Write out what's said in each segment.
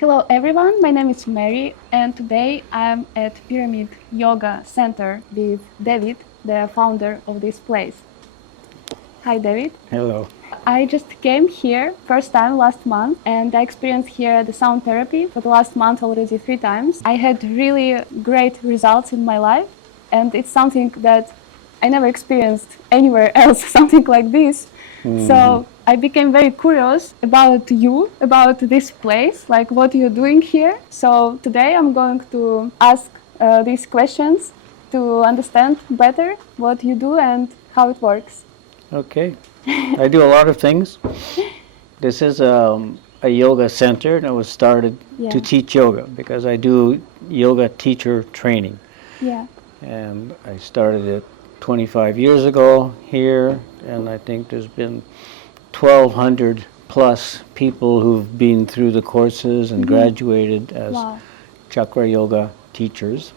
Hello everyone, my name is Mary and today I'm at Pyramid Yoga Center with David, the founder of this place. Hi David. Hello. I just came here first time last month and I experienced here the sound therapy for the last month already 3 times. I had really great results in my life and it's something that I never experienced anywhere else, something like this. So I became very curious about you, about this place, like what you're doing here. So today I'm going to ask these questions to understand better what you do and how it works. Okay. I do a lot of things. This is a yoga center and it was started Yeah. to teach yoga because I do yoga teacher training. Yeah. And I started it 25 years ago here, and I think there's been 1,200 plus people who've been through the courses and graduated as Wow. chakra yoga teachers.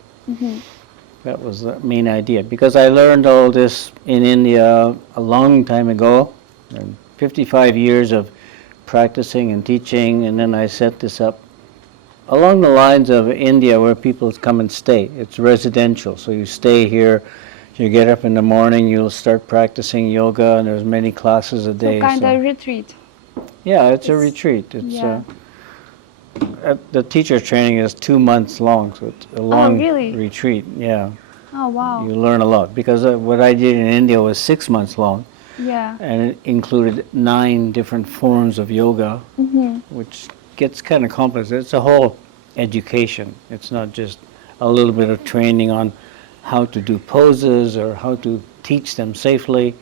That was the main idea because I learned all this in India a long time ago, and 55 years of practicing and teaching, and then I set this up along the lines of India where people come and stay. It's residential, so you stay here, you get up in the morning, you'll start practicing yoga, and there's many classes a day. So kind of retreat. Yeah, it's a It's- retreat. It's yeah. the teacher training is 2 months long, so it's a long really? retreat. Yeah. Oh wow. You learn a lot because what I did in India was 6 months long, Yeah. and it included 9 different forms of yoga, which gets kind of complex. It's a whole education. It's not just a little bit of training on how to do poses or how to teach them safely.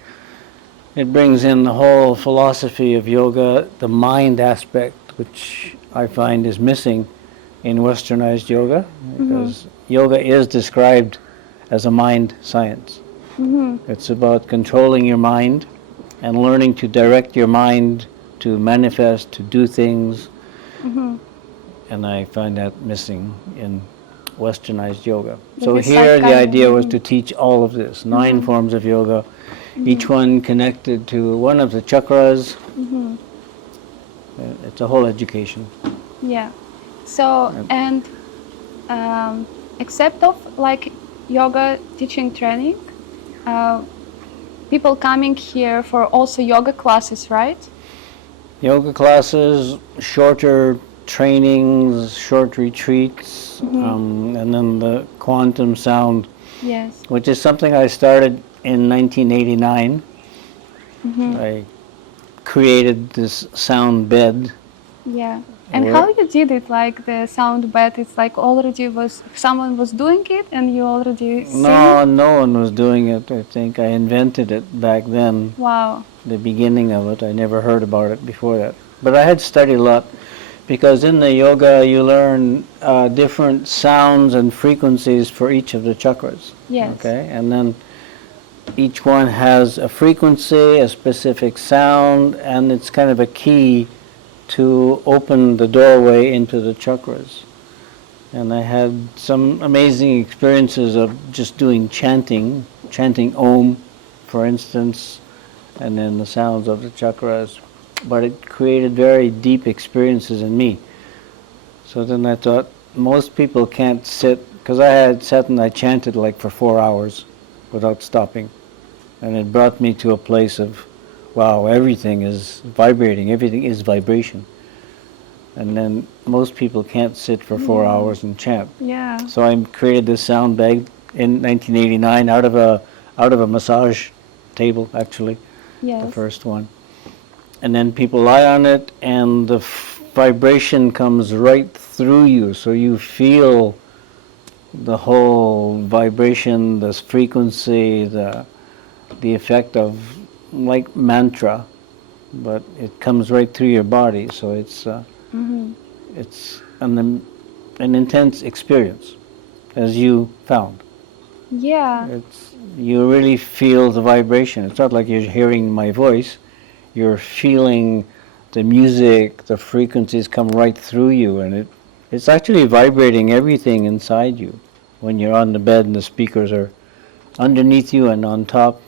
It brings in the whole philosophy of yoga, the mind aspect, which I find is missing in westernized yoga, because yoga is described as a mind science. It's about controlling your mind and learning to direct your mind to manifest, to do things. And I find that missing in westernized yoga. So Because here like the kind of- idea was to teach all of this, 9 forms of yoga, each one connected to one of the chakras. It's a whole education. Yeah. So and except of like yoga teaching training, people coming here for also yoga classes, right? Yoga classes, shorter trainings, short retreats, and then the quantum sound, Yes. which is something I started in 1989. I created this sound bed. Yeah. And Where- how you did it? Like the sound bed, it's like already was someone was doing it and you already seen No, it? no one was doing it. I think I invented it back then, Wow. the beginning of it. I never heard about it before that. But I had studied a lot because in the yoga you learn different sounds and frequencies for each of the chakras. Yes. Okay, and then each one has a frequency, a specific sound, and it's kind of a key to open the doorway into the chakras. And I had some amazing experiences of just doing chanting Om, for instance, and then the sounds of the chakras. But it created very deep experiences in me. So then I thought, most people can't sit, because I had sat and I chanted like for 4 hours without stopping. And it brought me to a place of, wow, everything is vibrating, everything is vibration. And then most people can't sit for 4 hours and chant. Yeah. So I created this sound bag in 1989 out of a massage table, actually, the Yes. first one. And then people lie on it, and the vibration comes right through you, so you feel the whole vibration, this frequency, the effect of like mantra, but it comes right through your body, so it's an intense experience, as you found. Yeah. You really feel the vibration. It's not like you're hearing my voice. You're feeling the music, the frequencies come right through you, and it's actually vibrating everything inside you when you're on the bed and the speakers are underneath you and on top.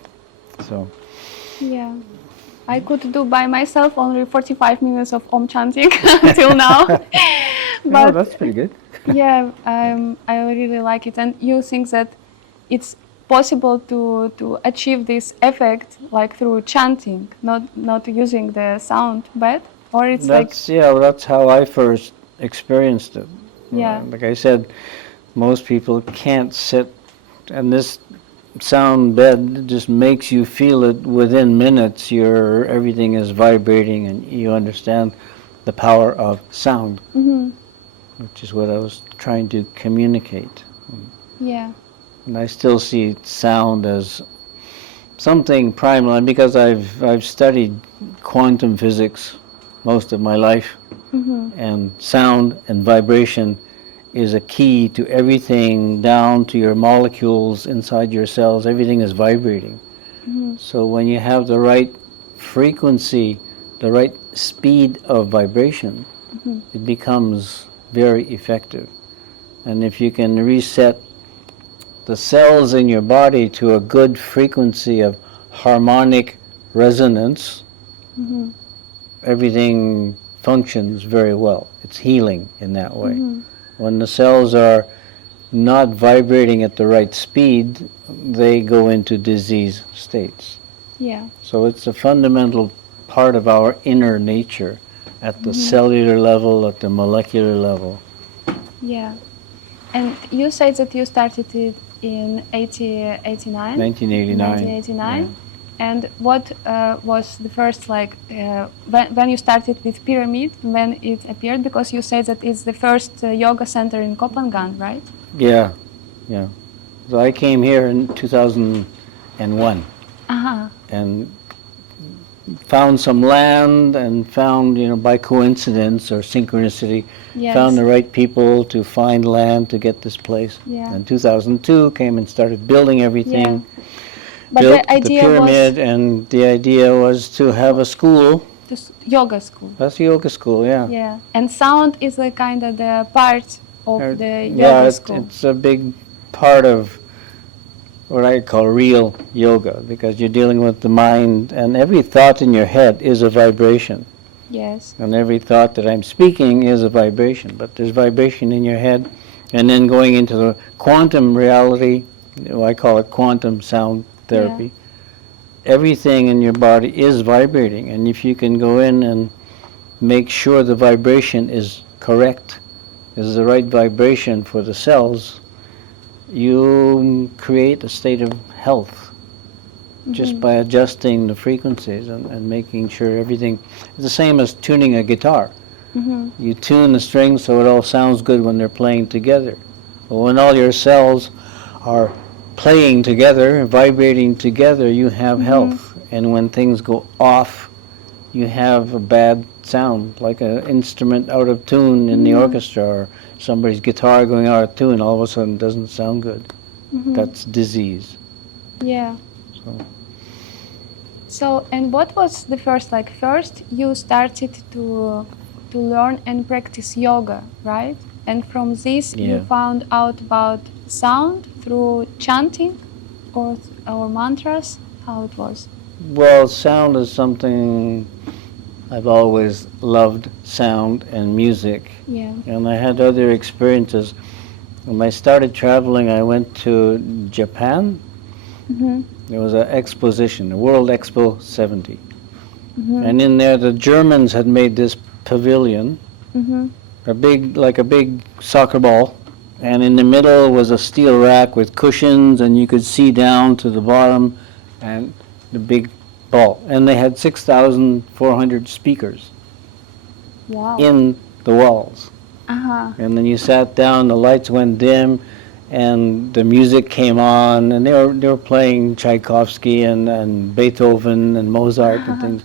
So Yeah. I could do by myself only 45 minutes of Om chanting until now. Oh, that's pretty good. yeah, I really like it. And you think that it's possible to achieve this effect like through chanting, not using the sound bed, or it's That's how I first experienced it. Yeah. Like I said, most people can't sit, and this sound bed just makes you feel it within minutes. Everything is vibrating, and you understand the power of sound, which is what I was trying to communicate. yeah, And I still see sound as something primal, and because I've studied quantum physics most of my life, and sound and vibration is a key to everything, down to your molecules inside your cells. Everything is vibrating. So when you have the right frequency, the right speed of vibration, it becomes very effective. And if you can reset the cells in your body to a good frequency of harmonic resonance, everything functions very well. It's healing in that way. When the cells are not vibrating at the right speed, they go into disease states. yeah, So it's a fundamental part of our inner nature at the cellular level, at the molecular level. yeah. And you said that you started it in 1989. 1989. 1989. Yeah. And what was the first, like, when you started with Pyramid, when it appeared? Because you said that it's the first yoga center in Kopangan, right? Yeah, yeah. So I came here in 2001 Uh-huh. and found some land and found, by coincidence or synchronicity, Yes. found the right people to find land to get this place. Yeah. In 2002, came and started building everything. Yeah. But Built the idea pyramid, and the idea was to have a school. was to yoga school. That's a yoga school, yeah. Yeah. And sound is the kind of the part of the yoga Yeah, school. it's a big part of what I call real yoga, because you're dealing with the mind, and every thought in your head is a vibration. Yes. And every thought that I'm speaking is a vibration, but there's vibration in your head. And then going into the quantum reality, I call it quantum sound therapy. Everything in your body is vibrating, and if you can go in and make sure the vibration is correct, is the right vibration for the cells, you create a state of health just by adjusting the frequencies and making sure everything is the same as tuning a guitar. You tune the strings so it all sounds good when they're playing together. But when all your cells are playing together, vibrating together, you have health. And when things go off, you have a bad sound, like an instrument out of tune in the orchestra, or somebody's guitar going out of tune, all of a sudden doesn't sound good. That's disease. Yeah. So So, and what was the first, like, first you started to learn and practice yoga, right? And from this you Yeah. found out about sound through chanting or mantras, how it was? well, sound is something I've always loved, sound and music. Yeah. And I had other experiences. When I started traveling, I went to Japan. There was an exposition, the World Expo 70. And in there, the Germans had made this pavilion, like a big soccer ball. And in the middle was a steel rack with cushions, and you could see down to the bottom and the big ball. And they had 6,400 speakers Wow. in the walls. Uh-huh. And then you sat down, the lights went dim, and the music came on, and they were playing Tchaikovsky and Beethoven and Mozart and things,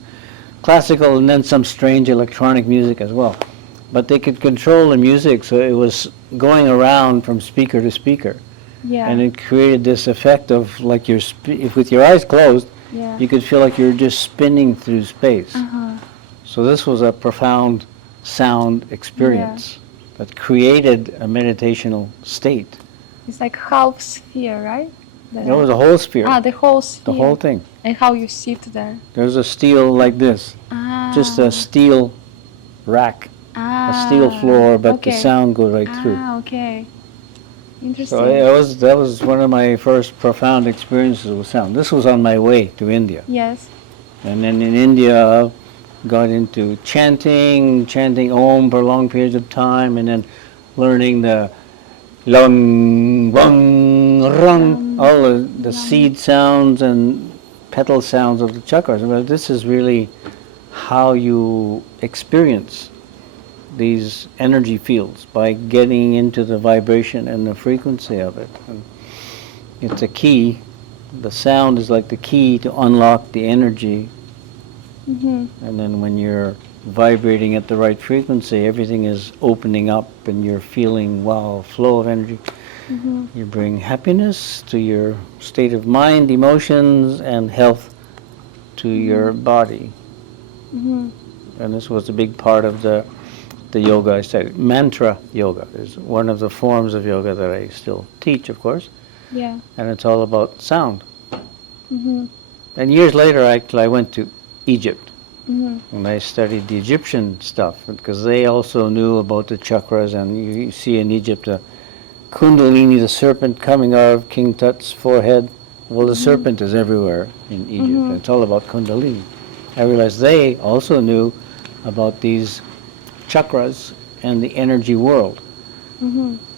classical, and then some strange electronic music as well. But they could control the music, so it was going around from speaker to speaker, Yeah. and it created this effect of like if with your eyes closed, Yeah. you could feel like you're just spinning through space. Uh-huh. So this was a profound sound experience that created a meditational state. It's like half sphere, right? It was a whole sphere, the whole sphere. the whole thing. And how you sit there. There's a steel like this, Ah. just a steel rack, a steel floor, but the okay. sound goes right through. Okay. Interesting. So that was one of my first profound experiences with sound. This was on my way to India. Yes. And then in India, got into chanting Om for long periods of time, and then learning the Lung, Wang, Rung, all the seed sounds and petal sounds of the chakras. Well, this is really how you experience these energy fields, by getting into the vibration and the frequency of it. And it's a key. The sound is like the key to unlock the energy. And then when you're vibrating at the right frequency, everything is opening up and you're feeling, wow, flow of energy. You bring happiness to your state of mind, emotions, and health to your body. And this was a big part of the yoga I studied. Mantra yoga is one of the forms of yoga that I still teach, of course. Yeah. And it's all about sound. And years later, I went to Egypt. And I studied the Egyptian stuff, because they also knew about the chakras. And you see in Egypt the Kundalini, the serpent coming out of King Tut's forehead. Well, the serpent is everywhere in Egypt. And it's all about Kundalini. I realized they also knew about these chakras and the energy world.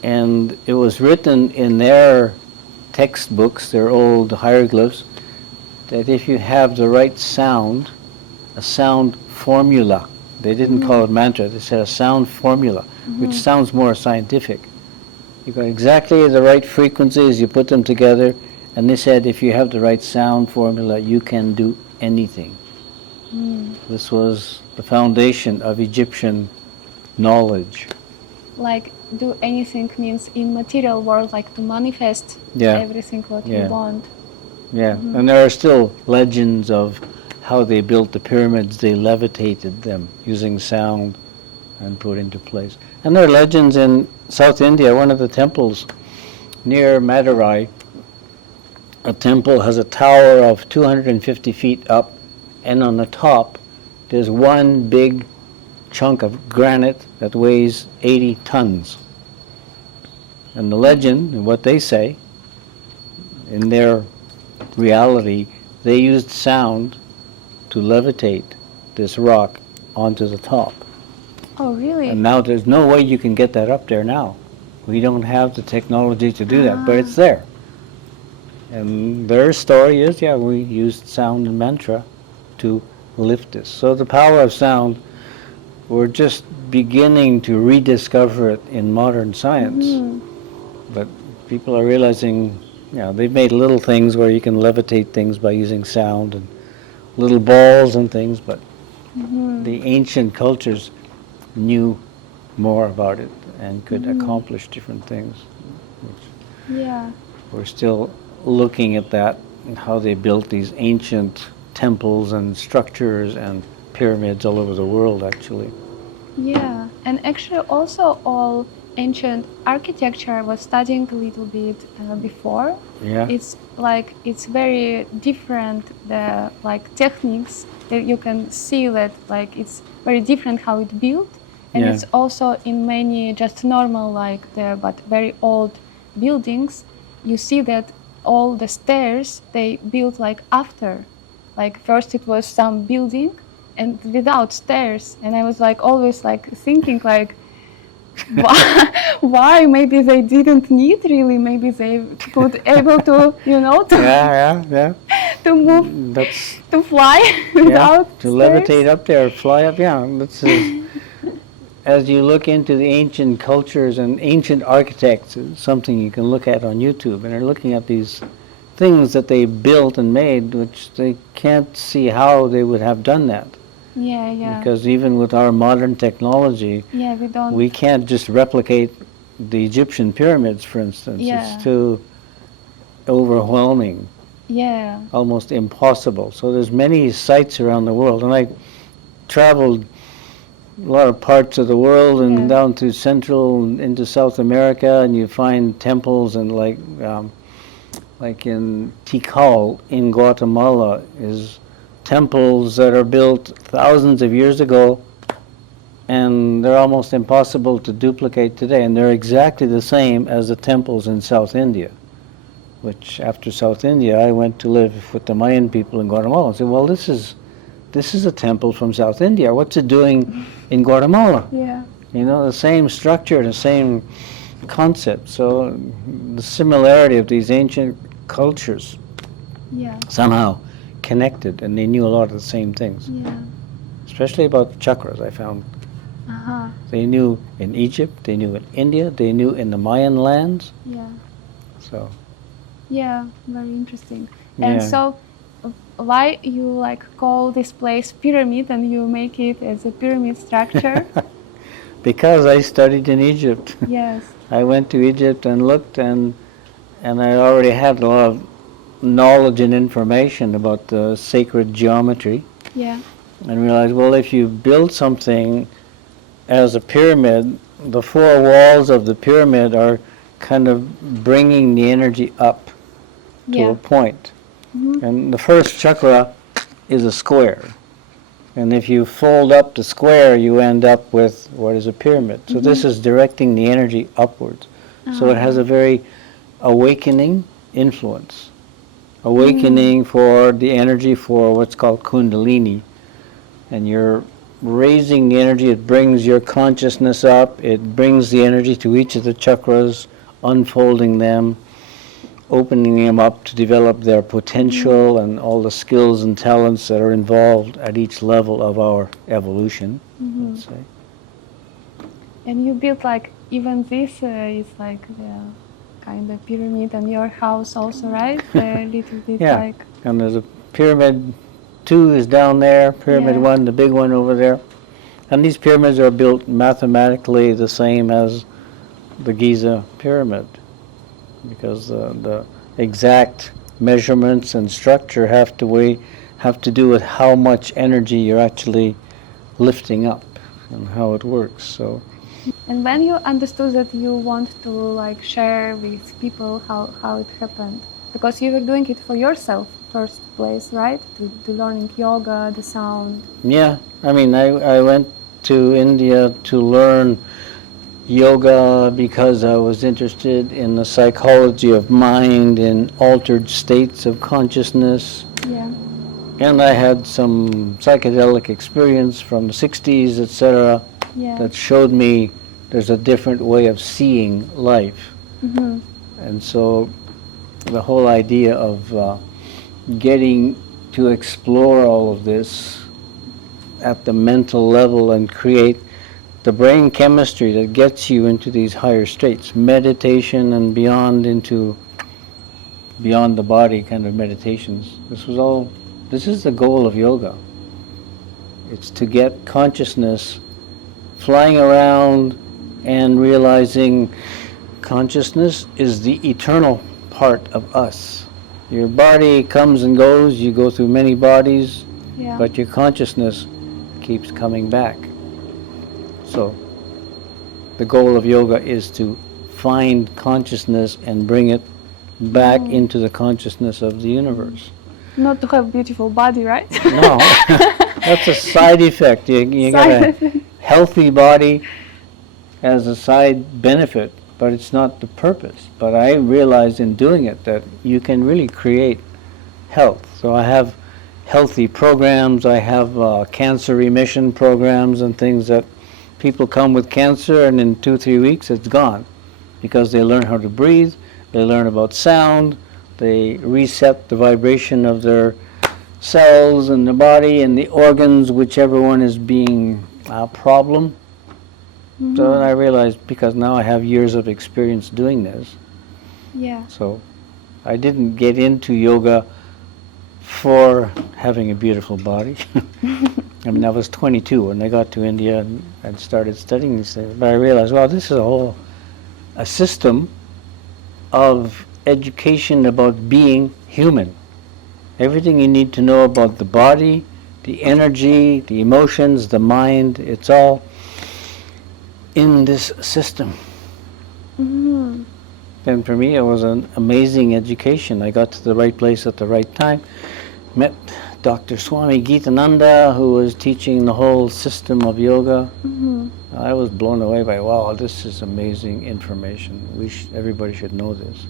And it was written in their textbooks, their old hieroglyphs, that if you have the right sound, a sound formula, they didn't call it mantra, they said a sound formula, which sounds more scientific. You've got exactly the right frequencies, you put them together, and they said if you have the right sound formula, you can do anything. This was the foundation of Egyptian knowledge. Like, do anything means in material world, like to manifest everything what you want. Yeah, and there are still legends of how they built the pyramids. They levitated them using sound and put into place. And there are legends in South India, one of the temples near Madurai. A temple has a tower of 250 feet up, and on the top there's one big chunk of granite that weighs 80 tons. And the legend, and what they say, in their reality, they used sound to levitate this rock onto the top. Oh, really? And now there's no way you can get that up there now. We don't have the technology to do that, but it's there. And their story is, we used sound and mantra to lift this. So the power of sound, we're just beginning to rediscover it in modern science. But people are realizing, they've made little things where you can levitate things by using sound, and little balls and things, but the ancient cultures knew more about it and could accomplish different things. We're still looking at that and how they built these ancient temples and structures and pyramids all over the world, actually. Yeah, and actually also all ancient architecture I was studying a little bit before. Yeah. It's like it's very different, the like techniques that you can see that like it's very different how it's built, and it's also in many just normal but very old buildings. You see that all the stairs they built like after, like first it was some building and without stairs, and I was like always like thinking like why maybe they didn't need really, maybe they could able to to to move, to fly without to stairs. levitate up there, fly up. That's as you look into the ancient cultures and ancient architects, it's something you can look at on YouTube, and they're looking at these things that they built and made, which they can't see how they would have done that. Because even with our modern technology, we can't just replicate the Egyptian pyramids, for instance. It's too overwhelming, almost impossible. So there's many sites around the world, and I traveled a lot of parts of the world and down to Central and into South America, and you find temples and like in Tikal in Guatemala is temples that are built thousands of years ago, and they're almost impossible to duplicate today, and they're exactly the same as the temples in South India, which after South India I went to live with the Mayan people in Guatemala and said, well, this is a temple from South India. What's it doing in Guatemala? Yeah. You know, the same structure, the same concept. So the similarity of these ancient cultures Yeah. somehow connected, and they knew a lot of the same things, Yeah. especially about chakras. I found Uh-huh. they knew in Egypt, they knew in India, they knew in the Mayan lands. Yeah. So Yeah, very interesting. And yeah. so, why you like call this place pyramid and you make it as a pyramid structure? Because I studied in Egypt. Yes. I went to Egypt and looked, and I already had a lot of knowledge and information about the sacred geometry, Yeah. and realized, well, if you build something as a pyramid, the four walls of the pyramid are kind of bringing the energy up to Yeah. a point. Mhm. And the first chakra is a square. And if you fold up the square, you end up with what is a pyramid. So this is directing the energy upwards. So it has a very awakening influence. Awakening for the energy for what's called Kundalini. And you're raising the energy, it brings your consciousness up, it brings the energy to each of the chakras, unfolding them, opening them up to develop their potential and all the skills and talents that are involved at each level of our evolution, let's say. And you built like even this is like the kind of pyramid in your house also, right? A little bit Yeah. like. And there's a pyramid 2 is down there, pyramid Yeah. 1, the big one over there. And these pyramids are built mathematically the same as the Giza pyramid, because the exact measurements and structure have to do with how much energy you're actually lifting up and how it works. So And when you understood that you want to like share with people how it happened, because you were doing it for yourself first place, right? To learning yoga, the sound. yeah, I mean, I went to India to learn yoga because I was interested in the psychology of mind in altered states of consciousness. Yeah. And I had some psychedelic experience from the 60s, etc., Yeah. that showed me there's a different way of seeing life. Mm-hmm. And so the whole idea of getting to explore all of this at the mental level and create the brain chemistry that gets you into these higher states, meditation and beyond, into beyond the body kind of meditations. This is the goal of yoga. It's to get consciousness flying around and realizing consciousness is the eternal part of us. Your body comes and goes, you go through many bodies, Yeah. but your consciousness keeps coming back. So the goal of yoga is to find consciousness and bring it back into the consciousness of the universe. Not to have beautiful body, right? No, that's a side effect. You got Side a effect. healthy body as a side benefit, but it's not the purpose. But I realized in doing it that you can really create health. So I have healthy programs, I have cancer remission programs and things that people come with cancer and in 2-3 weeks it's gone, because they learn how to breathe, they learn about sound, they reset the vibration of their cells in the body and the organs, whichever one is being a problem. So then I realized, because now I have years of experience doing this, Yeah. so I didn't get into yoga for having a beautiful body. I mean, I was 22 when I got to India and started studying these things. But I realized, well, this is a system of education about being human. Everything you need to know about the body, the energy, the emotions, the mind, it's all in this system. Mm-hmm. And for me, it was an amazing education. I got to the right place at the right time, met Dr. Swami Geetananda, who was teaching the whole system of yoga. I was blown away by, wow, this is amazing information. Everybody should know this.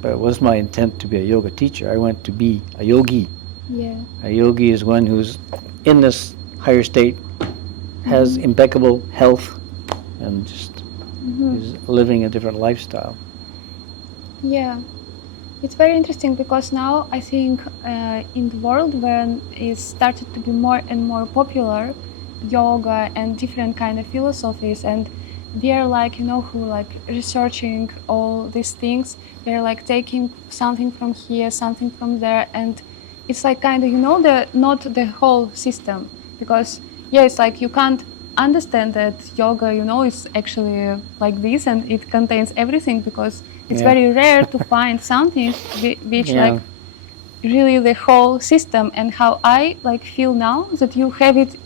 But it was my intent to be a yoga teacher. I went to be a yogi. Yeah. A yogi is one who's in this higher state, has impeccable health, and just is living a different lifestyle. Yeah. It's very interesting because now I think in the world when it started to be more and more popular, yoga and different kind of philosophies, and they're like, who like researching all these things, they're like taking something from here, something from there, and it's like kind of, not the whole system, because it's like you can't understand that yoga, is actually like this and it contains everything, because it's very rare to find something which like really the whole system. And how I like feel now that you have it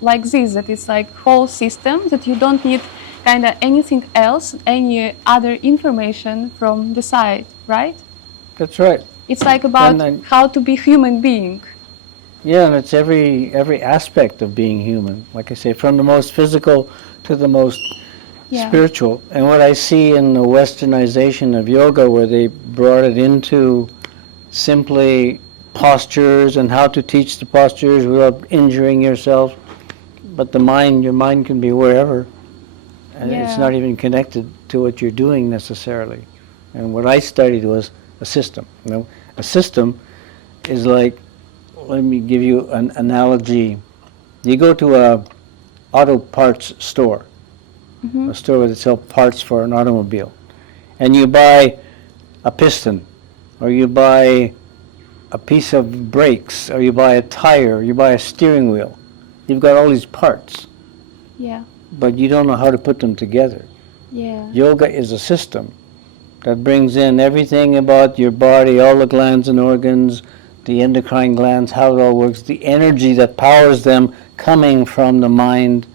like this, that it's like whole system, that you don't need kind of anything else, any other information from the side, right? That's right. It's like about how to be human being. Yeah, and it's every aspect of being human. Like I say, from the most physical to the most spiritual. And what I see in the westernization of yoga, where they brought it into simply postures and how to teach the postures without injuring yourself, but your mind can be wherever, and it's not even connected to what you're doing necessarily. And what I studied was a system. A system is like, let me give you an analogy. You go to a auto parts store, a store where they sell parts for an automobile, and you buy a piston, or you buy a piece of brakes, or you buy a tire, or you buy a steering wheel. You've got all these parts, but you don't know how to put them together. Yoga is a system that brings in everything about your body, all the glands and organs, the endocrine glands, how it all works, the energy that powers them coming from the mind.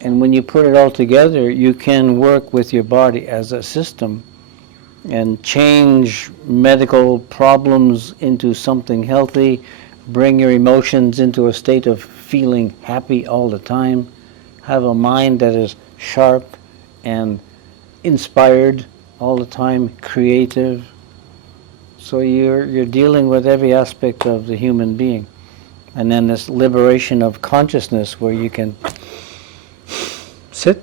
And when you put it all together, you can work with your body as a system and change medical problems into something healthy, bring your emotions into a state of feeling happy all the time, have a mind that is sharp and inspired all the time, creative. So you're dealing with every aspect of the human being. And then this liberation of consciousness, where you can sit,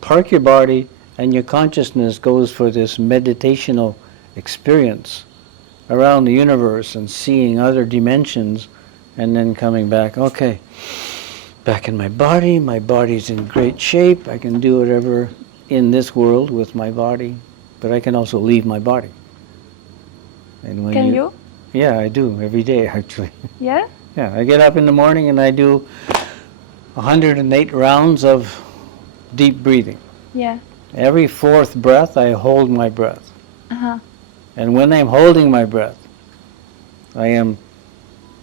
park your body, and your consciousness goes for this meditational experience around the universe and seeing other dimensions, and then coming back, okay, back in my body's in great shape, I can do whatever in this world with my body, but I can also leave my body. And when Can you? Yeah, I do, every day actually. Yeah? Yeah, I get up in the morning and I do 108 rounds of deep breathing. Yeah. Every fourth breath, I hold my breath. Uh-huh. And when I'm holding my breath, I am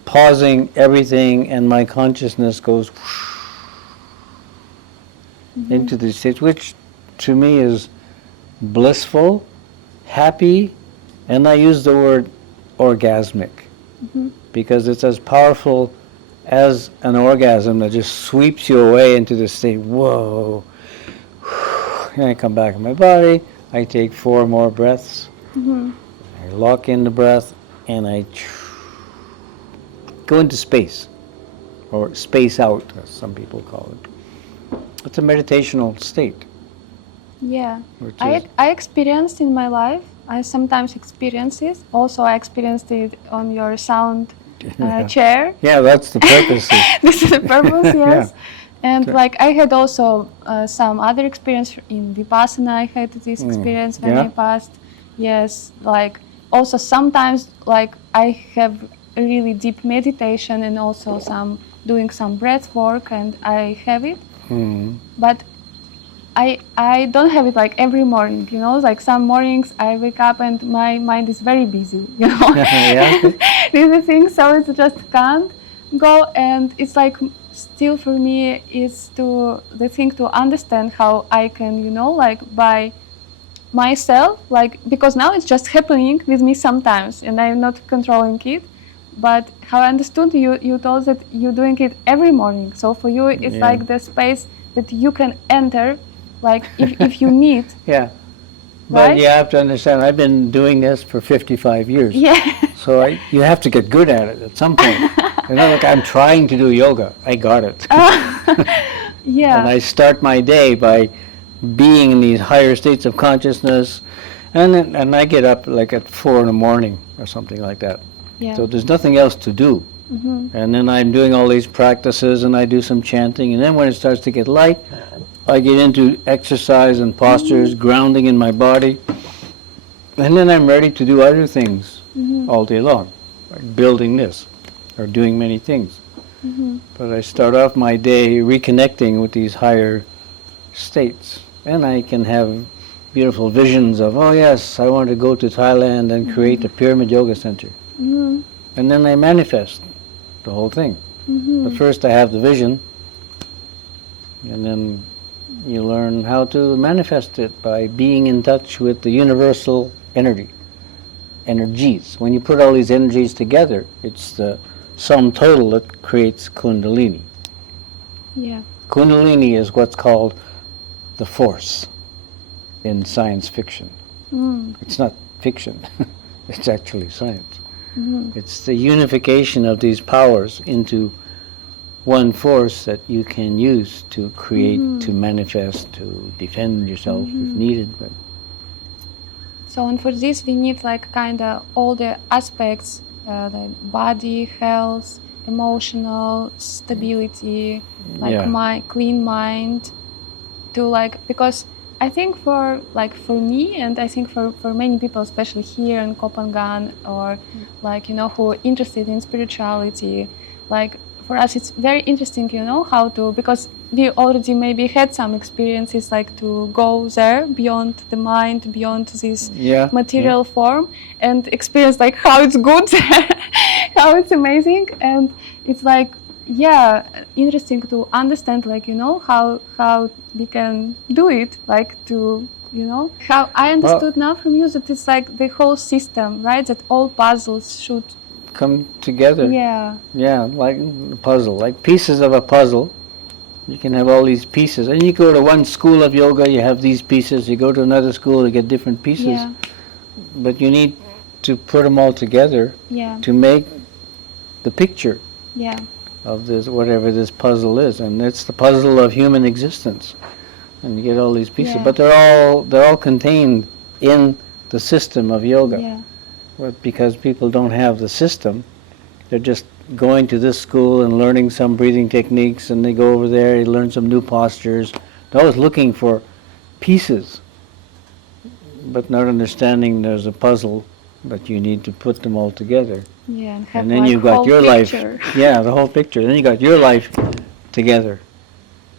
pausing everything, and my consciousness goes into the state, which to me is blissful, happy, and I use the word orgasmic, because it's as powerful as an orgasm that just sweeps you away into the state, whoa. And I come back in my body, I take 4 more breaths, I lock in the breath, and I go into space, or space out, as some people call it. It's a meditational state. Yeah. I experienced in my life, I sometimes experience it. Also, I experienced it on your sound chair. Yeah, that's the purpose. This is the purpose, yes. And like I had also some other experience in Vipassana. I had this experience when I passed. Yes, like also sometimes like I have a really deep meditation and also doing some breath work, and I have it. But I don't have it like every morning, like some mornings I wake up and my mind is very busy, These are things, so it just can't go. And it's like still for me is the thing to understand how I can, like by myself, like because now it's just happening with me sometimes and I'm not controlling it. But how I understood you told that you're doing it every morning. So for you, it's Yeah. like the space that you can enter, like if you need. Yeah. But Right? you have to understand, I've been doing this for 55 years. Yeah. So you have to get good at it at some point. You know, like I'm trying to do yoga. I got it. Yeah. And I start my day by being in these higher states of consciousness. And I get up like at 4 in the morning or something like that. Yeah. So there's nothing else to do. And then I'm doing all these practices and I do some chanting. And then when it starts to get light, I get into exercise and postures, grounding in my body. And then I'm ready to do other things all day long, like building this or doing many things. But I start off my day reconnecting with these higher states. And I can have beautiful visions of, oh yes, I want to go to Thailand and create a Pyramid Yoga Center. And then I manifest the whole thing. But first I have the vision, and then you learn how to manifest it by being in touch with the universal energies. When you put all these energies together, it's the sum total that creates Kundalini. Yeah. Kundalini is what's called the force in science fiction. It's not fiction, it's actually science. It's the unification of these powers into one force that you can use to create, to manifest, to defend yourself if needed. But So, and for this we need like kind of all the aspects, the body, health, emotional stability, like Yeah. my clean mind, to like, because I think for me, and I think for many people, especially here in Kopangan, or like, you know, who are interested in spirituality, like for us it's very interesting, you know, how to, because we already maybe had some experiences like to go there beyond the mind, beyond this yeah, material form, and experience like how it's good there, how it's amazing, and it's like, yeah, interesting to understand, like, you know, how we can do it, like to, you know, how I understood now from you that it's like the whole system, right, that all puzzles should, come together. yeah, Yeah, like a puzzle, like pieces of a puzzle. You can have all these pieces, and you go to one school of yoga, you have these pieces. You go to another school, you get different pieces. yeah, But you need to put them all together yeah, to make the picture yeah, of this, whatever this puzzle is, and it's the puzzle of human existence. And you get all these pieces, Yeah. but they're all contained in the system of yoga. yeah, But because people don't have the system, they're just going to this school and learning some breathing techniques, and they go over there, they learn some new postures. They're always looking for pieces, but not understanding there's a puzzle, but you need to put them all together. yeah, and have And then like you've got whole your picture. life. Yeah, the whole picture. Then you got your life together.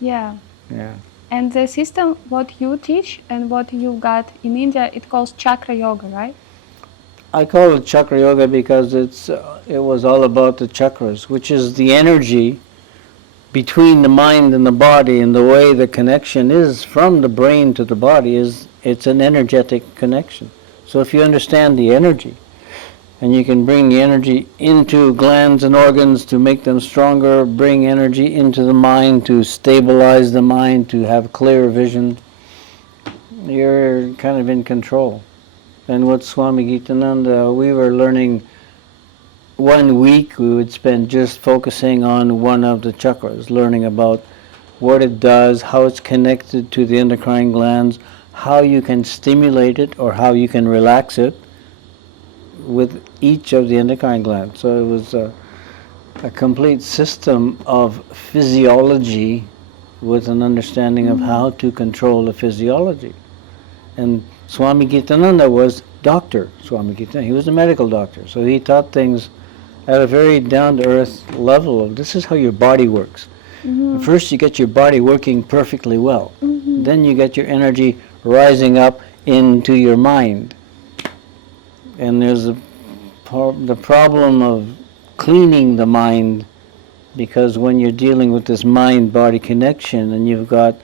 Yeah. Yeah. And the system, what you teach and what you got in India, it calls chakra yoga, right? I call it chakra yoga because it was all about the chakras, which is the energy between the mind and the body, and the way the connection is from the brain to the body it's an energetic connection. So if you understand the energy, and you can bring the energy into glands and organs to make them stronger, bring energy into the mind to stabilize the mind, to have clear vision, you're kind of in control. And with Swami Gitananda, we were learning 1 week, we would spend just focusing on one of the chakras, learning about what it does, how it's connected to the endocrine glands, how you can stimulate it or how you can relax it with each of the endocrine glands. So it was a complete system of physiology with an understanding of how to control the physiology. And Swami Gitananda was Dr. Swami Gitananda. He was a medical doctor, so he taught things at a very down-to-earth level of this is how your body works. First you get your body working perfectly well. Then you get your energy rising up into your mind. And there's the problem of cleaning the mind, because when you're dealing with this mind-body connection and you've got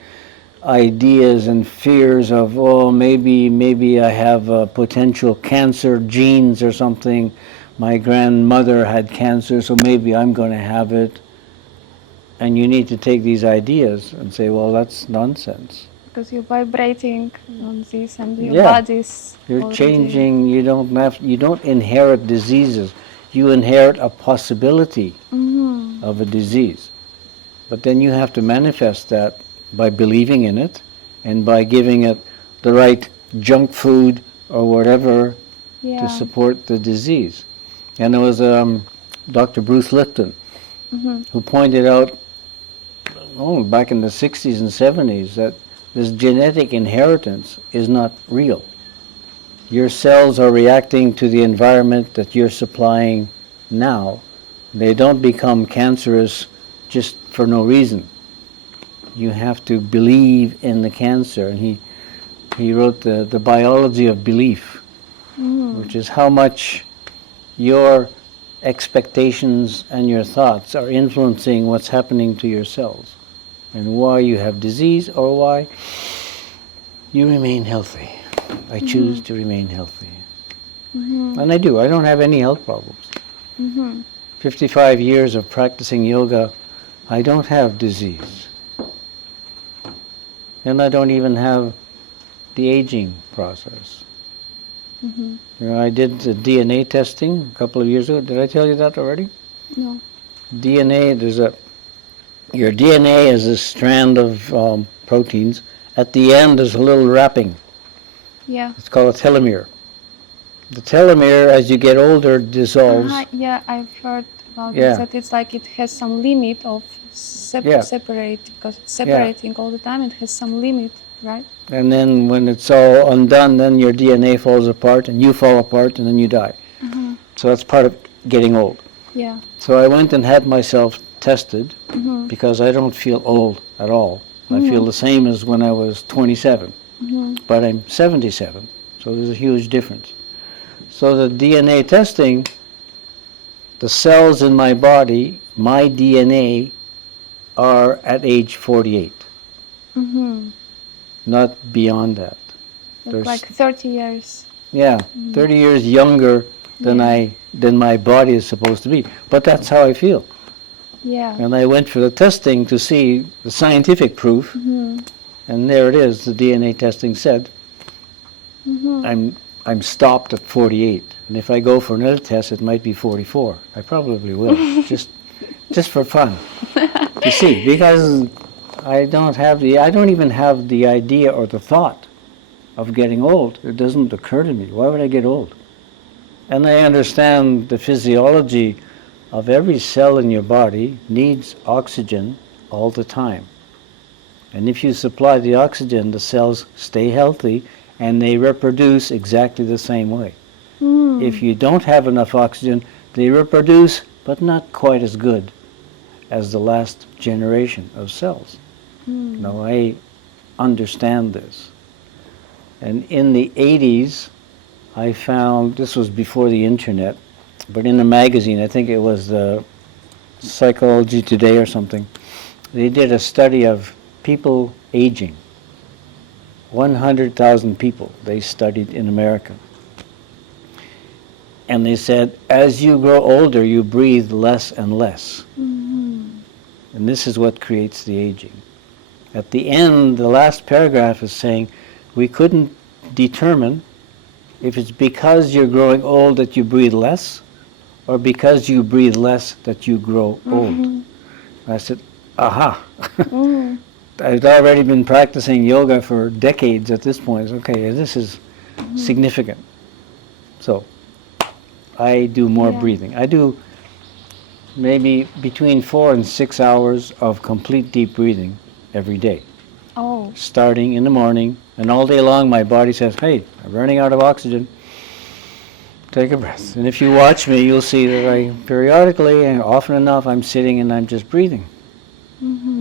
ideas and fears of, oh, maybe I have potential cancer genes or something, my grandmother had cancer, so maybe I'm going to have it. And you need to take these ideas and say, well, that's nonsense. Because you're vibrating on this and your Yeah. body's You're already- changing. You don't inherit diseases. You inherit a possibility of a disease. But then you have to manifest that by believing in it and by giving it the right junk food or whatever Yeah. to support the disease. And it was Dr. Bruce Lipton who pointed out, back in the 60s and 70s, that this genetic inheritance is not real. Your cells are reacting to the environment that you're supplying now. They don't become cancerous just for no reason. You have to believe in the cancer. And he wrote the biology of belief, which is how much your expectations and your thoughts are influencing what's happening to your cells and why you have disease or why you remain healthy. I choose to remain healthy. And I do. I don't have any health problems. 55 years of practicing yoga, I don't have disease. And I don't even have the aging process. I did the DNA testing a couple of years ago. Did I tell you that already? No. DNA, your DNA is a strand of proteins. At the end, there's a little wrapping. Yeah. It's called a telomere. The telomere, as you get older, dissolves. Yeah, I've heard about Yeah. it, that it's like it has some limit of Yeah. separate, because it's separating all the time, it has some limit, right? And then when it's all undone, then your DNA falls apart and you fall apart and then you die. So that's part of getting old. Yeah. So I went and had myself tested because I don't feel old at all. I feel the same as when I was 27, but I'm 77, so there's a huge difference. So the DNA testing, the cells in my body, my DNA, are at age 48, not beyond that. There's- Like 30 years. Yeah, 30 years younger than than my body is supposed to be. But that's how I feel. Yeah. And I went for the testing to see the scientific proof, and there it is. The DNA testing said I'm stopped at 48, and if I go for another test, it might be 44. I probably will, just for fun, to see, because I don't even have the idea or the thought of getting old. It doesn't occur to me. Why would I get old? And I understand the physiology of every cell in your body needs oxygen all the time. And if you supply the oxygen, the cells stay healthy and they reproduce exactly the same way. If you don't have enough oxygen, they reproduce, but not quite as good as the last generation of cells. Now, I understand this. And in the 80s, I found, this was before the internet, but in a magazine, I think it was the Psychology Today or something, they did a study of people aging. 100,000 people they studied in America. And they said, as you grow older, you breathe less and less. And this is what creates the aging. At the end, the last paragraph is saying, we couldn't determine if it's because you're growing old that you breathe less, or because you breathe less that you grow old. I said, aha. I've already been practicing yoga for decades at this point. Okay, this is significant. So I do more breathing. I do maybe between 4 and 6 hours of complete deep breathing every day. Oh. Starting in the morning, and all day long my body says, hey, I'm running out of oxygen. Take a breath. And if you watch me, you'll see that I periodically, and often enough, I'm sitting and I'm just breathing.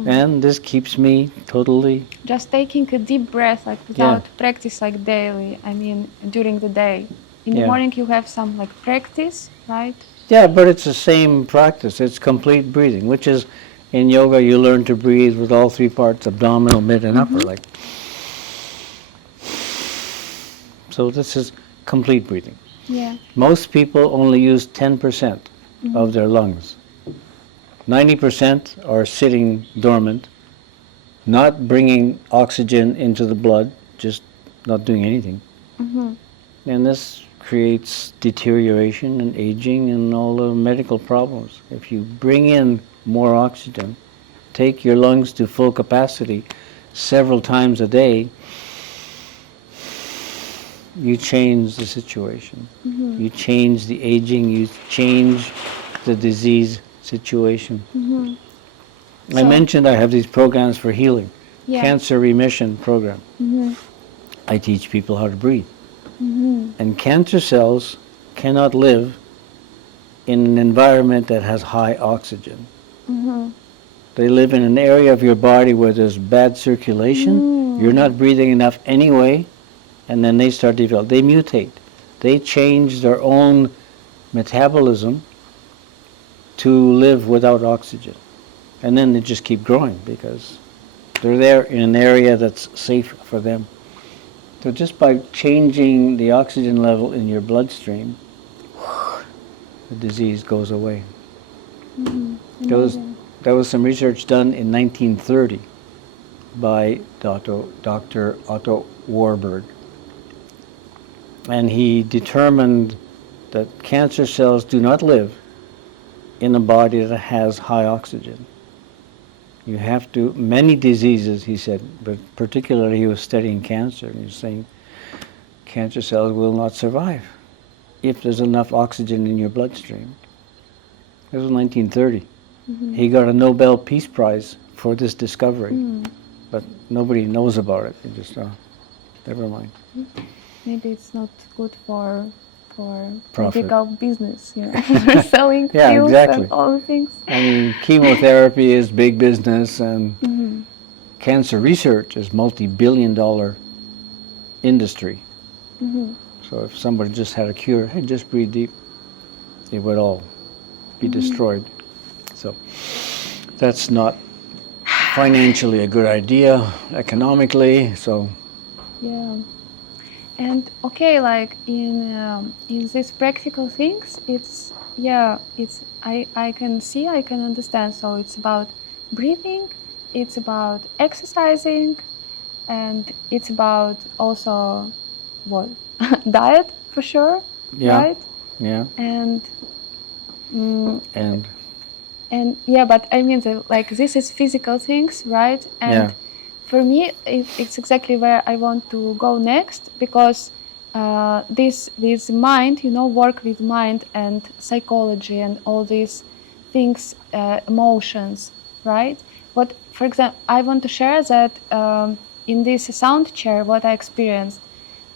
And this keeps me totally... Just taking a deep breath, like without practice, like daily, I mean, during the day. In the morning you have some like practice, right? Yeah, but it's the same practice. It's complete breathing, which is, in yoga, you learn to breathe with all three parts, abdominal, mid, and upper. Like. So this is complete breathing. Yeah. Most people only use 10% of their lungs. 90% are sitting dormant, not bringing oxygen into the blood, just not doing anything. And this creates deterioration and aging and all the medical problems. If you bring in more oxygen, take your lungs to full capacity several times a day, you change the situation. You change the aging, you change the disease situation. I So- mentioned I have these programs for healing. Yeah. Cancer remission program. I teach people how to breathe. And cancer cells cannot live in an environment that has high oxygen. They live in an area of your body where there's bad circulation. You're not breathing enough anyway, and then they start to develop. They mutate. They change their own metabolism to live without oxygen. And then they just keep growing because they're there in an area that's safe for them. So just by changing the oxygen level in your bloodstream, the disease goes away. There was some research done in 1930 by Dr. Otto Warburg. And he determined that cancer cells do not live in a body that has high oxygen. You have to, many diseases, he said, but particularly he was studying cancer, and he was saying cancer cells will not survive if there's enough oxygen in your bloodstream. This was 1930. He got a Nobel Peace Prize for this discovery, but nobody knows about it. They just, never mind. Maybe it's not good for Profit. medical business, you know, for selling Yeah, pills exactly. and all the things. I mean, chemotherapy is big business, and cancer research is multi-billion-dollar industry. So if somebody just had a cure, hey, just breathe deep, it would all be destroyed. So that's not financially a good idea, economically. So Yeah. And okay, like in these practical things, it's I can see, I can understand. So it's about breathing, it's about exercising, and it's about also what diet for sure, yeah, right? yeah, And and and yeah, but I mean, like this is physical things, right? And yeah, for me, it's exactly where I want to go next, because this with mind, you know, work with mind and psychology and all these things, emotions, right? What, for example, I want to share that in this sound chair, what I experienced.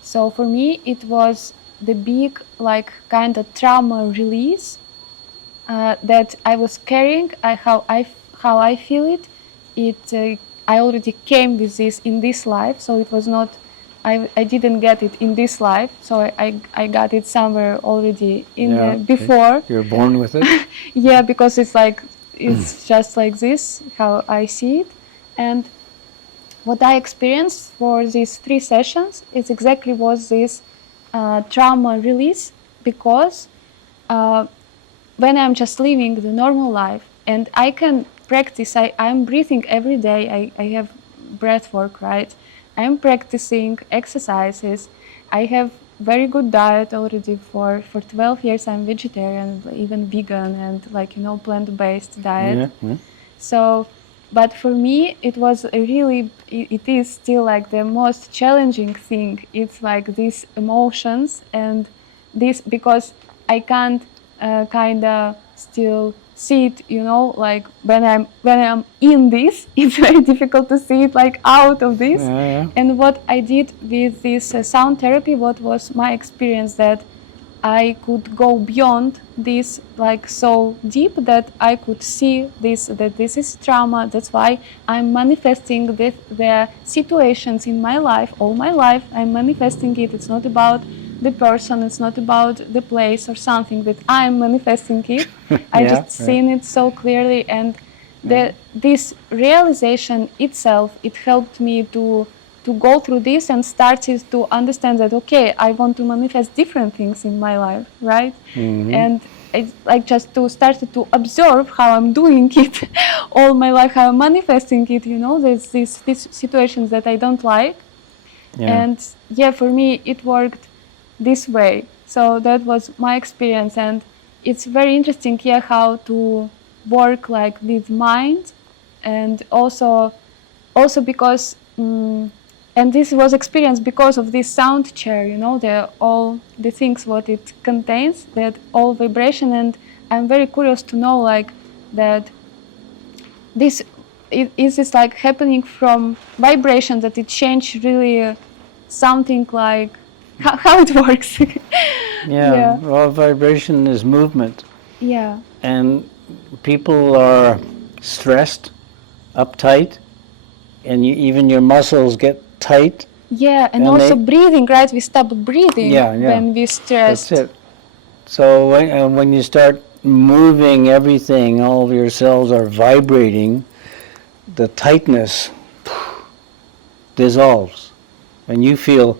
So for me, it was the big, like, kind of trauma release that I was carrying. How I feel it. I already came with this in this life, so it was not. I didn't get it in this life, so I got it somewhere already in yeah. before. You're born with it. Yeah, because it's like it's just like this how I see it, and what I experienced for these 3 sessions is exactly was this trauma release, because when I'm just living the normal life and I can practice, I'm breathing every day, I have breath work, right? I'm practicing exercises, I have very good diet already for 12 years. I'm vegetarian, even vegan, and like, you know, plant-based diet. Yeah, yeah. So, but for me, it was a really, it is still like the most challenging thing. It's like these emotions and this, because I can't kind of still see it, you know, like when I'm in this, it's very difficult to see it like out of this. Yeah, yeah. And what I did with this sound therapy, what was my experience, that I could go beyond this, like so deep that I could see this, that this is trauma. That's why I'm manifesting the situations in my life, all my life. I'm manifesting it. It's not about the person. It's not about the place or something, that I'm manifesting it. I Yeah, just seen it so clearly, and this realization itself, it helped me to to go through this and started to understand that, okay, I want to manifest different things in my life, right? And it's like just to start to observe how I'm doing it all my life, how I'm manifesting it, you know, there's these situations that I don't like. Yeah. And yeah, for me, it worked this way. So that was my experience. And it's very interesting here how to work like with mind, and also because and this was experienced because of this sound chair, you know, all the things what it contains, that all vibration. And I'm very curious to know like that this is this like happening from vibration, that it changed really something like how it works. Yeah. Well, vibration is movement, Yeah. and people are stressed, uptight, and even your muscles get tight. Yeah, and And also they- breathing, right? We stop breathing when we're stressed. That's it. So when you start moving everything, all of your cells are vibrating, the tightness dissolves, and you feel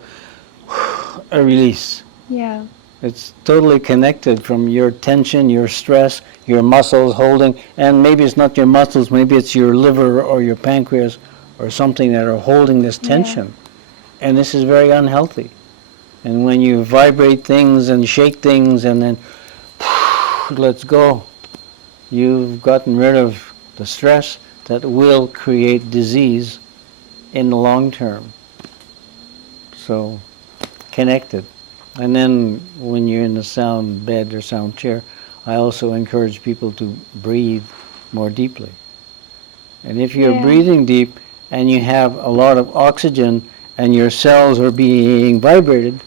a release. Yeah. It's totally connected from your tension, your stress, your muscles holding, and maybe it's not your muscles, maybe it's your liver or your pancreas or something that are holding this tension. And this is very unhealthy. And when you vibrate things and shake things and then let's go, you've gotten rid of the stress that will create disease in the long term. So, connected. And then when you're in the sound bed or sound chair, I also encourage people to breathe more deeply. And if you're breathing deep and you have a lot of oxygen and your cells are being vibrated,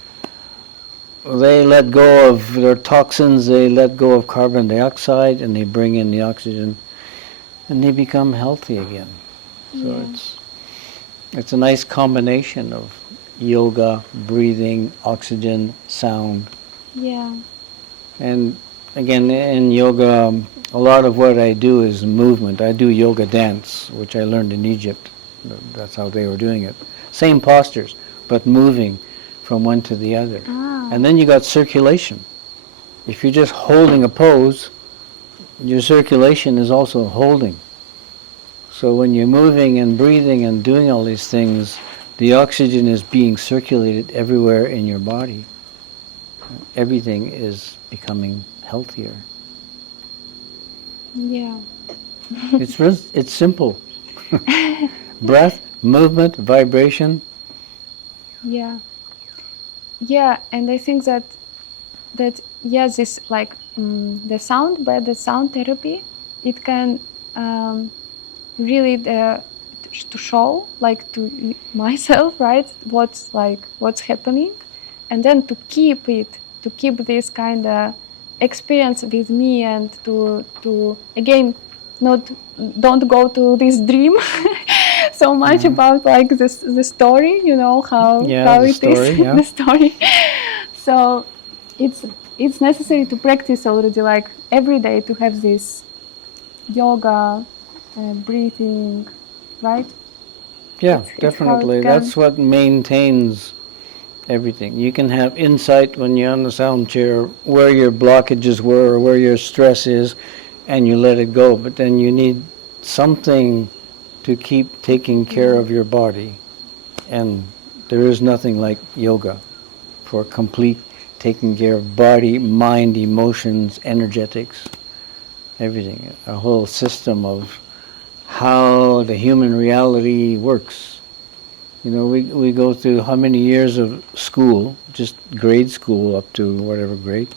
they let go of their toxins, they let go of carbon dioxide, and they bring in the oxygen, and they become healthy again. So it's a nice combination of yoga, breathing, oxygen, sound. Yeah. And again, in yoga, a lot of what I do is movement. I do yoga dance, which I learned in Egypt. That's how they were doing it. Same postures, but moving from one to the other. And then you got circulation. If you're just holding a pose, your circulation is also holding. So when you're moving and breathing and doing all these things, the oxygen is being circulated everywhere in your body. Everything is becoming healthier. Yeah. It's simple. Breath, movement, vibration. Yeah. Yeah, and I think that this like the sound, but the sound therapy, it can really to show like to myself, right, what's happening, and then to keep this kind of experience with me, and to again don't go to this dream so much about like the story, you know, how the it story, is yeah. the story. So it's necessary to practice already, like every day, to have this yoga, breathing, right? Yeah, It's how it definitely. can- That's what maintains everything. You can have insight when you're on the sound chair where your blockages were or where your stress is, and you let it go. But then you need something to keep taking care of your body. And there is nothing like yoga for complete taking care of body, mind, emotions, energetics, everything. A whole system of how the human reality works. You know, we go through how many years of school, just grade school up to whatever grade,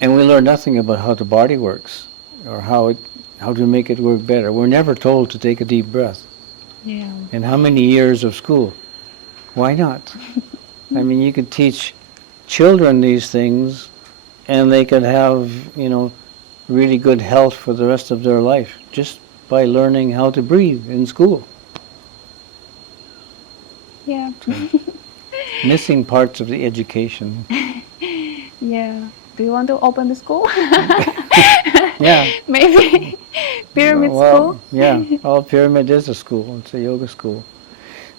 and we learn nothing about how the body works or how to make it work better. We're never told to take a deep breath. Yeah. And how many years of school? Why not? I mean, you could teach children these things, and they could have, you know, really good health for the rest of their life just by learning how to breathe in school. Yeah. Missing parts of the education. Yeah. Do you want to open the school? Yeah. Maybe pyramid Well, school. yeah. All Pyramid is a school. It's a yoga school.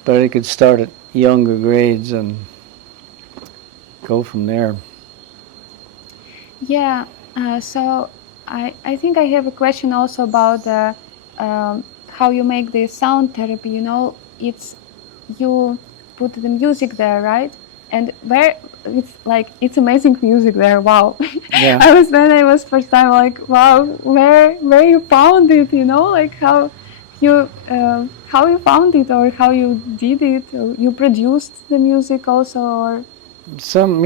But it could start at younger grades and go from there. Yeah, so I think I have a question also about how you make the sound therapy. You know, it's you put the music there, right? And where it's like it's amazing music there. Wow! Yeah. I was when I was first time like, wow, where you found it? You know, like how you found it or how you did it. Or you produced the music also, or Some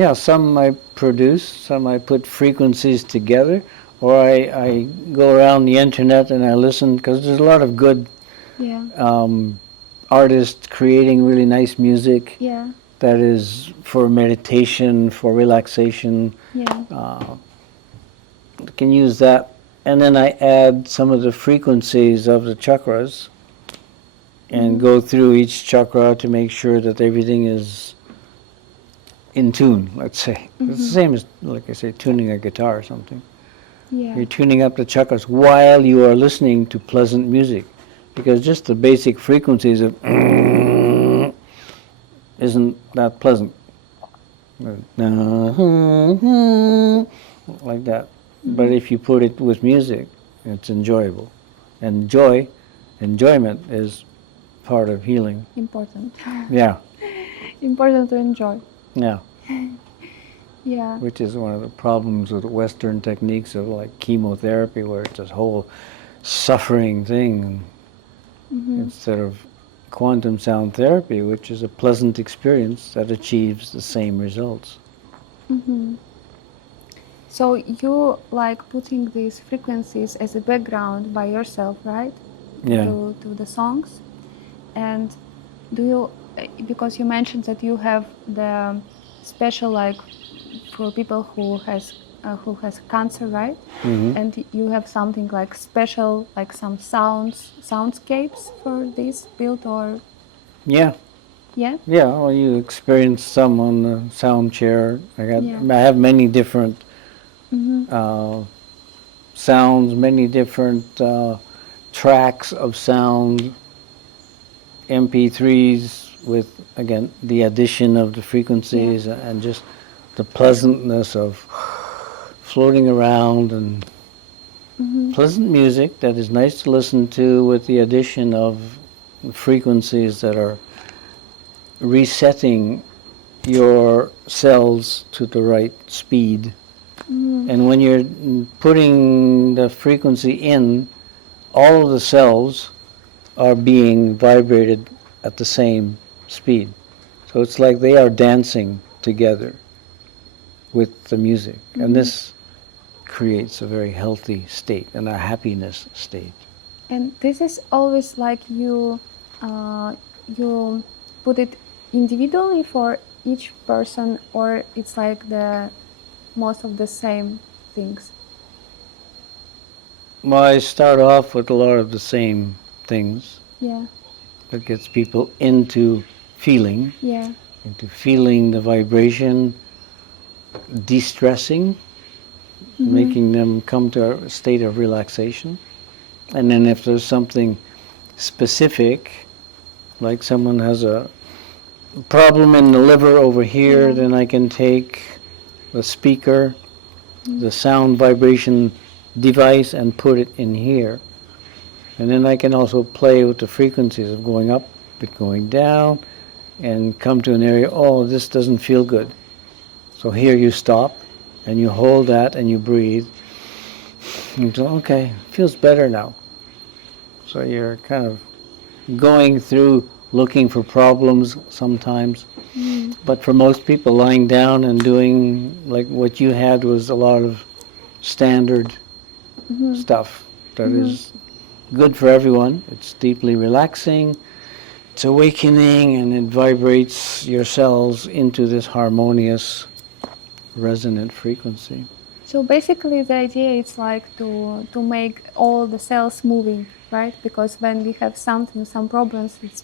I produce, some I put frequencies together, or I go around the internet and I listen, because there's a lot of good yeah, artists creating really nice music yeah, that is for meditation, for relaxation. yeah. Can use that. And then I add some of the frequencies of the chakras and go through each chakra to make sure that everything is in tune, let's say. It's the same as, like I say, tuning a guitar or something. Yeah. You're tuning up the chakras while you are listening to pleasant music, because just the basic frequencies of isn't that pleasant. Like that. But if you put it with music, it's enjoyable. And enjoyment is part of healing. Important. Yeah, Important to enjoy. yeah. Yeah. Which is one of the problems with Western techniques of like chemotherapy, where it's this whole suffering thing, instead of quantum sound therapy, which is a pleasant experience that achieves the same results. So you like putting these frequencies as a background by yourself, right? Yeah. To the songs. And do you, because you mentioned that you have the special like for people who has cancer, right? And you have something like special, like some soundscapes for this build, or Yeah, yeah? yeah. Well, you experience some on the sound chair. Yeah. I have many different sounds, many different tracks of sound, MP3s with, again, the addition of the frequencies and just the pleasantness of floating around, and pleasant music that is nice to listen to with the addition of frequencies that are resetting your cells to the right speed. And when you're putting the frequency in, all of the cells are being vibrated at the same speed. So it's like they are dancing together with the music. And this creates a very healthy state and a happiness state. And this is always like you put it individually for each person, or it's like the most of the same things. Well, I start off with a lot of the same things Yeah, that gets people into feeling the vibration, de-stressing, making them come to a state of relaxation. And then if there's something specific, like someone has a problem in the liver over here, then I can take the speaker, the sound vibration device, and put it in here. And then I can also play with the frequencies of going up, but going down, and come to an area, oh, this doesn't feel good. So here you stop, and you hold that, and you breathe. And so, okay, feels better now. So you're kind of going through looking for problems sometimes. But for most people, lying down and doing like what you had was a lot of standard stuff that is good for everyone. It's deeply relaxing, it's awakening, and it vibrates your cells into this harmonious, resonant frequency. So basically the idea is like to make all the cells moving, right? Because when we have some problems, it's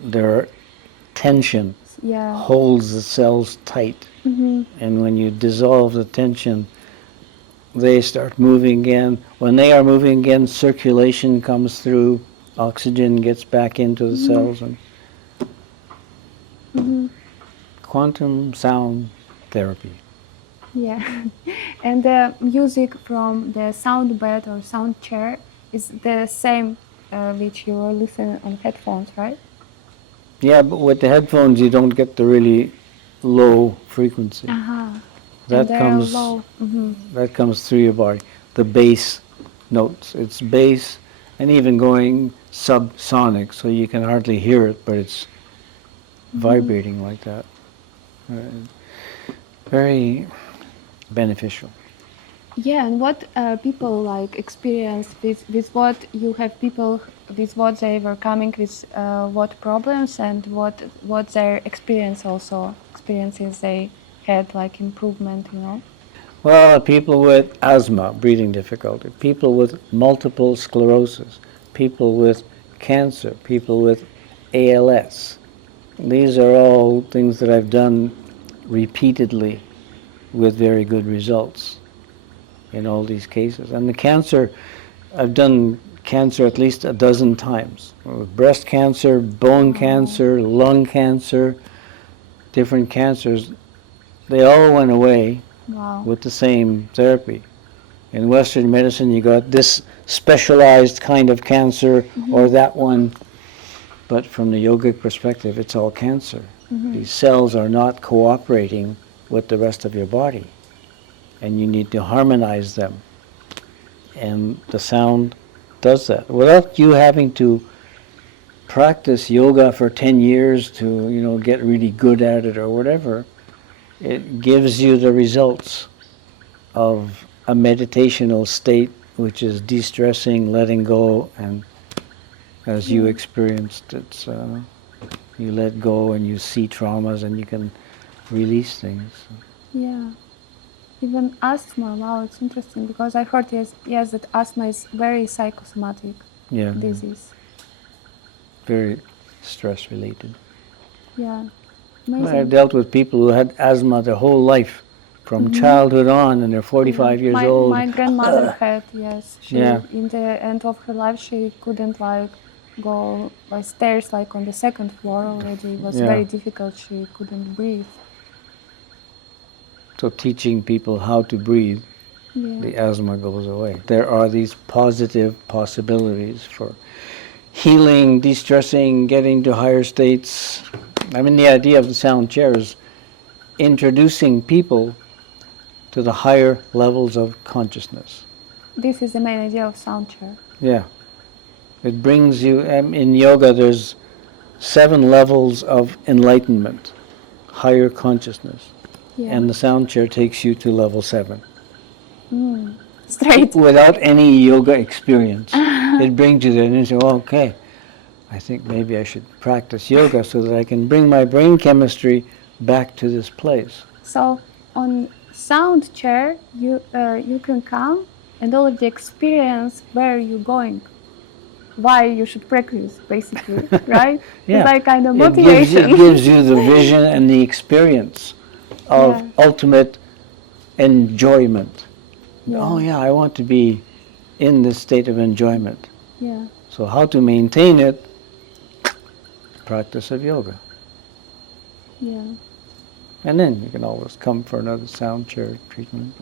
Their tension holds the cells tight. And when you dissolve the tension, they start moving again. When they are moving again, circulation comes through, Oxygen gets back into the cells, and quantum sound therapy. Yeah. And the music from the sound bed or sound chair is the same which you listen on headphones, right? Yeah, but with the headphones you don't get the really low frequency. Uh-huh. That And they're comes low. that comes through your body. The bass notes. It's bass and even going subsonic, so you can hardly hear it, but it's vibrating like that. Very beneficial. Yeah, and what people like experience with what you have people with what they were coming with what problems and what their experiences they had like improvement, you know. Well, people with asthma, breathing difficulty, people with multiple sclerosis, people with cancer, people with ALS. These are all things that I've done repeatedly with very good results in all these cases. And the cancer, I've done cancer at least a dozen times. Breast cancer, bone cancer, lung cancer, different cancers. They all went away Wow. with the same therapy. In Western medicine, you got this specialized kind of cancer or that one, but from the yogic perspective, it's all cancer. These cells are not cooperating with the rest of your body, and you need to harmonize them. And the sound does that without you having to practice yoga for 10 years to, get really good at it or whatever. It gives you the results of a meditational state, which is de-stressing, letting go, and as you experienced, it's you let go and you see traumas and you can release things. Yeah. Even asthma, wow, it's interesting because I heard yes that asthma is very psychosomatic Yeah, disease. very stress related. Yeah. I've Amazing. dealt with people who had asthma their whole life, from childhood on, and they're 45 years old. My grandmother had, yes. She Yeah. in the end of her life she couldn't like go by stairs like on the second floor already. It was Yeah. very difficult. She couldn't breathe. So teaching people how to breathe, Yeah. the asthma goes away. There are these positive possibilities for healing, de-stressing, getting to higher states. I mean, the idea of the sound chair is introducing people to the higher levels of consciousness. This is the main idea of sound chair. Yeah. It brings you, in yoga there's 7 levels of enlightenment, higher consciousness. Yeah. And the sound chair takes you to level 7. Straight. Without any yoga experience. It brings you there and you say, oh, okay, I think maybe I should practice yoga so that I can bring my brain chemistry back to this place. So on sound chair you can come and already experience where you're going, why you should practice, basically, right? Yeah. It's like kind of It motivation. gives you the vision and the experience of Yeah. ultimate enjoyment. Yeah. Oh yeah, I want to be in this state of enjoyment. Yeah. So how to maintain it? Practice of yoga. Yeah. And then you can always come for another sound chair treatment.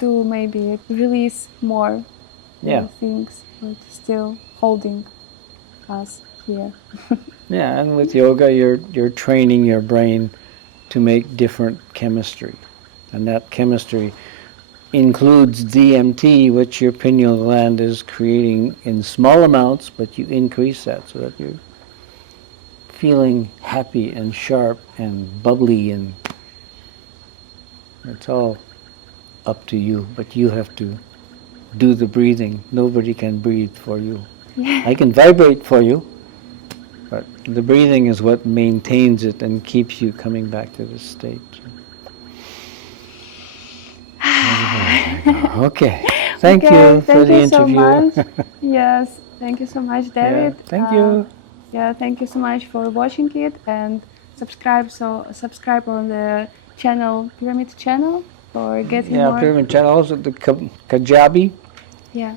To maybe release more Yeah. things, but still holding us here. Yeah, and with yoga you're training your brain to make different chemistry. And that chemistry includes DMT, which your pineal gland is creating in small amounts, but you increase that so that you're feeling happy and sharp and bubbly, and it's all up to you, but you have to do the breathing. Nobody can breathe for you. I can vibrate for you, but the breathing is what maintains it and keeps you coming back to this state. Okay. Thank you for the interview. Thank you so much. Yes, thank you so much, David. Yeah, thank you. Yeah, thank you so much for watching it, and subscribe on the channel, Pyramid channel, for getting Yeah, more. Pyramid channel, also the Kajabi Yeah.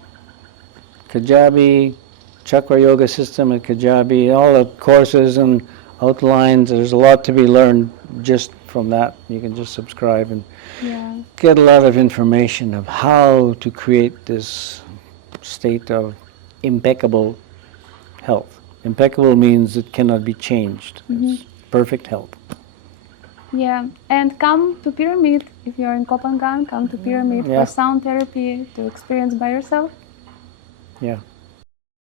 Chakra Yoga System at Kajabi, all the courses and outlines. There's a lot to be learned just from that. You can just subscribe and Yeah. get a lot of information of how to create this state of impeccable health. Impeccable means it cannot be changed. It's perfect health. Yeah, and come to Pyramid if you're in Kopangan. Come to Pyramid Yeah. for sound therapy to experience by yourself. Yeah.